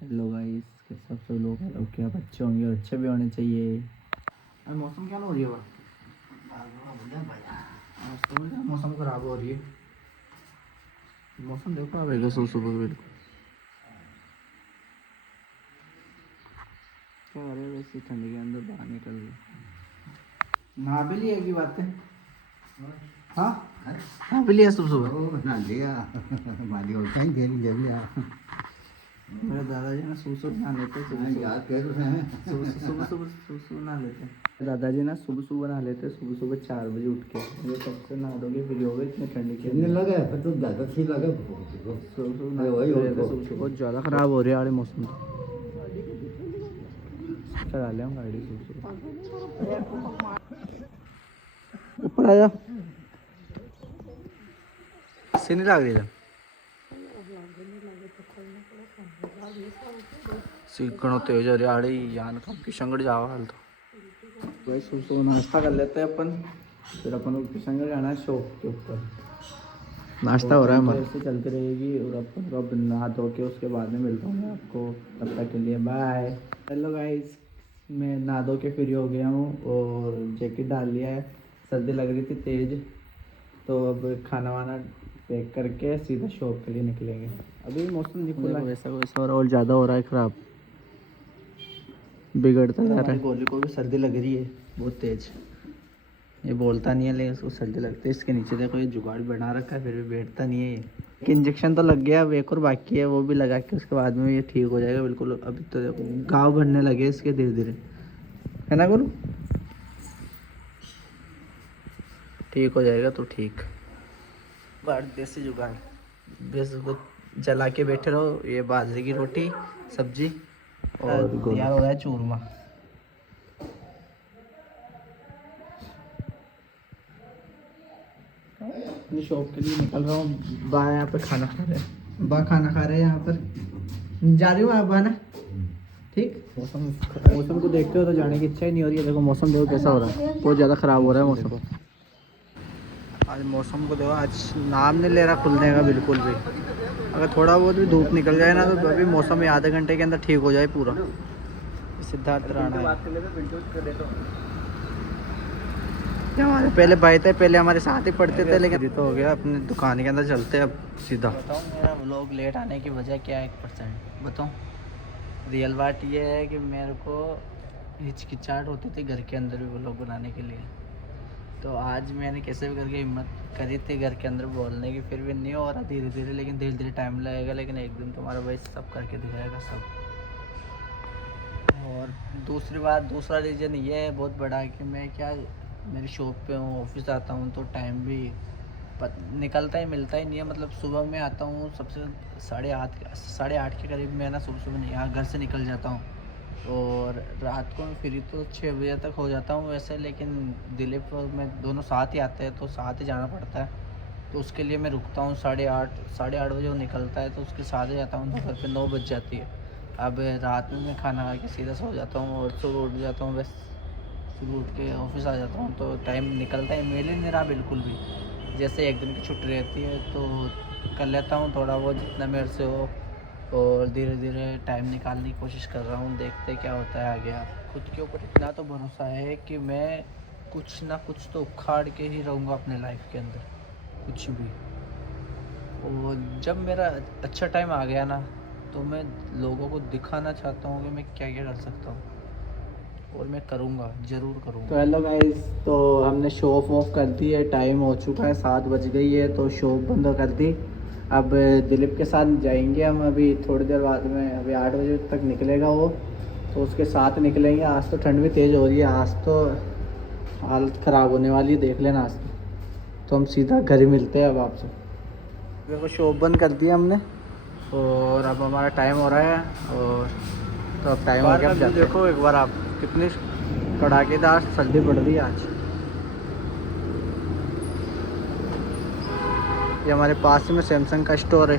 Hello guys, सब लोग hello, क्या बच्चे होंगे और अच्छे भी होने चाहिए। अरे मौसम क्या हो रही है मौसम खराब हो रही है। मौसम देखो आप एक सुबह बिल्कुल क्या कर रहे हैं, वैसे ठंडी के अंदर बाहर निकल गए। नहा भी लिया की बात है। हाँ नहा भी लिया सुबह सुबह बना लिया माली होता ही खेल ले लिया। मेरे दादाजी ना सुबह नहा लेते याद कर रहे हैं सुबह नहा लेते। दादाजी ना सुबह नहा लेते, सुबह 4 बजे उठ के। ये सबसे नहा दोगे फिर हो गए इतने ठंडी के कितने लगे फिर तो ज़्यादा ठीक लगे। बहुत ज़्यादा ख़राब हो रही है यार मौसम। तो चला ले हम गाड़ी सुबह ऊपर आ जा सीने लग रही है सीखना तेज हो रहा है यान कब किशनगढ़ जाओ हाल तो भाई सुबह नाश्ता कर लेते हैं अपन, फिर अपन को किशनगढ़ जाना है शॉप के ऊपर। नाश्ता हो रहा है हमारा, ऐसे चलती रहेगी और अपन को अब नहा धो के उसके बाद में मिलता हूँ मैं आपको। तब तक के लिए बाय। हेलो गाइस, मैं नहा धो के फ्री हो गया हूँ और जैकेट डाल लिया है। सर्दी लग रही थी तेज़, तो अब खाना वाना पैक करके सीधा शॉप के लिए निकलेंगे। अभी मौसम नहीं खुला, वैसा वैसा और ज़्यादा हो रहा है ख़राब, बिगड़ता जा रहा है। गोली को भी सर्दी लग रही है बहुत तेज़। ये बोलता नहीं है लेकिन उसको सर्दी लगती है। इसके नीचे देखो ये जुगाड़ बना रखा है, फिर भी बैठता नहीं है ये। एक इंजेक्शन तो लग गया, अब एक और बाकी है, वो भी लगा के उसके बाद में ये ठीक हो जाएगा बिल्कुल। अभी तो देखो घाव भरने लगे इसके धीरे धीरे, है ना गुरु? ठीक हो जाएगा तो ठीक। देसी जुगाड़, बस उसको जला के बैठे रहो। ये बाजरे की रोटी सब्जी और तैयार हो रहा है चूरमा। अपनी शॉप के लिए निकल रहा हूँ। बा यहाँ पे खाना खा रहे हैं, बा खाना खा रहे हैं यहाँ पर। जा रही हूँ आप बा ना, ठीक। मौसम को देखते हो तो जाने की इच्छा ही नहीं हो रही है। देखो मौसम देखो कैसा हो रहा है, बहुत ज़्यादा ख़राब हो रहा है मौसम। आज मौसम को देखो, आज नाम नहीं ले रहा खुलने का बिल्कुल भी। अगर थोड़ा बहुत भी धूप निकल जाए ना तो अभी मौसम आधे घंटे के अंदर ठीक हो जाए पूरा। सिद्धार्थ राणा ये हमारे पहले भाई थे, पहले हमारे साथ ही पढ़ते थे, लेकिन तो हो गया। अपनी दुकान के अंदर चलते अब सीधा। बताऊँ मेरा व्लॉग लेट आने की वजह क्या है? 1% बताऊँ। रियल बात ये है कि मेरे को हिचकिचाहट होती थी घर के अंदर भी व्लॉग बनाने के लिए। तो आज मैंने कैसे भी करके हिम्मत करी थी घर के अंदर बोलने की, फिर भी नहीं हो रहा धीरे धीरे। लेकिन धीरे धीरे टाइम लगेगा, लेकिन एक दिन तुम्हारा भाई सब करके दिखाएगा सब। और दूसरी बात, दूसरा रीज़न ये है बहुत बड़ा कि मैं क्या मेरी शॉप पे हूँ, ऑफिस आता हूँ तो टाइम भी निकलता ही मिलता ही नहीं है। मतलब सुबह में आता हूँ सबसे 8:30 के करीब मैं ना सुबह यहाँ घर से निकल जाता हूँ। और रात को मैं फ्री तो 6 बजे तक हो जाता हूँ वैसे, लेकिन दिलीप और मैं दोनों साथ ही आते हैं तो साथ ही जाना पड़ता है। तो उसके लिए मैं रुकता हूँ 8:30 बजे वो निकलता है, तो उसके साथ ही जाता हूँ तो घर पे 9 बज जाती है। अब रात में मैं खाना खा के सीधा सो जाता हूँ और सुबह उठ जाता हूँ। बस सुबह उठ के ऑफिस आ जाता हूँ तो टाइम निकलता है मिल ही नहीं रहा बिल्कुल भी। जैसे एक दिन की छुट्टी रहती है तो कर लेता हूँ थोड़ा बहुत जितना मेरे से हो, और धीरे धीरे टाइम निकालने की कोशिश कर रहा हूँ। देखते क्या होता है आगे। खुद के ऊपर इतना तो भरोसा है कि मैं कुछ ना कुछ तो उखाड़ के ही रहूँगा अपने लाइफ के अंदर, कुछ भी। और जब मेरा अच्छा टाइम आ गया ना तो मैं लोगों को दिखाना चाहता हूँ कि मैं क्या क्या कर सकता हूँ, और मैं करूँगा, ज़रूर करूँगा। तो हेलो गाइस, तो हमने शॉप ऑफ कर दी है, टाइम हो चुका है 7 बज गई है तो शॉप बंद कर दी। अब दिलीप के साथ जाएंगे हम अभी थोड़ी देर बाद में। अभी 8 बजे तक निकलेगा वो, तो उसके साथ निकलेंगे। आज तो ठंड भी तेज़ हो रही है, आज तो हालत ख़राब होने वाली है, देख लेना आज तो हम सीधा घर ही मिलते हैं अब आपसे। देखो शॉप बंद कर दिया हमने और अब हमारा टाइम हो रहा है। और तो अब टाइम हो गया, अब देखो एक बार आप कितनी कड़ाकेदार सर्दी पड़ रही है आज। ये हमारे पास में सैमसंग का स्टोर है,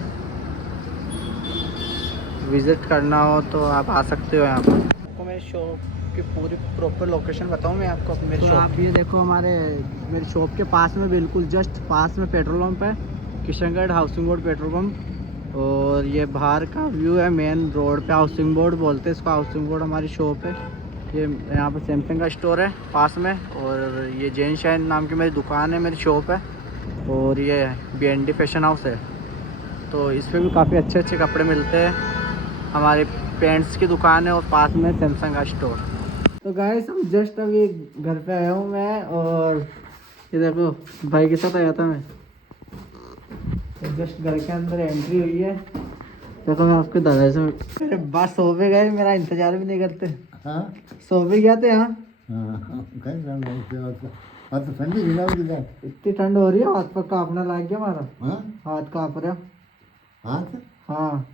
विज़िट करना हो तो आप आ सकते हो यहाँ पर। आपको मेरी शॉप की पूरी प्रॉपर लोकेशन बताऊँ मैं आपको मेरी शॉप। आप ये देखो मेरी शॉप के पास में बिल्कुल जस्ट पास में पेट्रोल पंप है, Kishangarh housing board petrol pump. और ये बाहर का व्यू है मेन रोड पे। हाउसिंग बोर्ड बोलते हैं इसको, हाउसिंग बोर्ड हमारी शॉप है। ये यहाँ पे सैमसंग का स्टोर है पास में, और ये जैन शाइन नाम की मेरी दुकान है, मेरी शॉप है। और ये BND फैशन हाउस है, तो इस पर भी काफ़ी अच्छे अच्छे कपड़े मिलते हैं। हमारे पेंट्स की दुकान है और पास में सैमसंग का स्टोर। तो गाइस हम जस्ट अभी घर पे आया हूँ मैं, और ये देखो भाई के साथ आया था मैं। तो जस्ट घर के अंदर एंट्री हुई है। देखो मैं आपके दादा से मेरे बात सो पे गए, मेरा इंतजार भी नहीं करते। हाँ सो पे गया थे यहाँ। हाँ कहीं ठंड होती है आज तो ठंडी गिरा किधर इतनी ठंड हो रही है, हाथ पर कांपने लग गया हमारा। हाँ हाथ कांप रहा। हाथ हाँ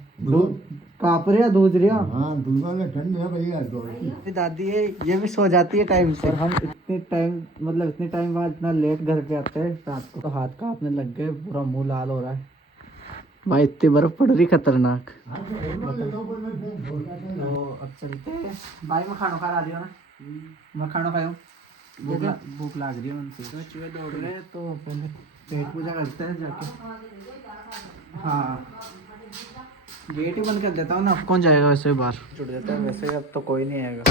कांप रहा, दूध रहा। हाँ दूल्हा में ठंड है भैया तो मेरी दादी है, ये भी सो जाती है टाइम से। और हम इतने टाइम मतलब इतने टाइम बाद इतना लेट घर पे आते हैं रात को, तो हाथ कांपने लग गए, पूरा मुंह लाल हो रहा है भाई, इतनी बर्फ पड़ रही खतरनाक। तो अब चलते हैं भाई, मैं खाना खा रही हूँ ना, मैं खाना खाऊँ, भूख लग रही है उनसे। तो चूहे दौड़ रहे हैं, तो पहले पेट पूजा करते हैं जाके। हाँ गेट ही बंद कर देता हूँ ना, अब कौन जाएगा वैसे बाहर, छुट देता है वैसे, अब तो कोई नहीं आएगा।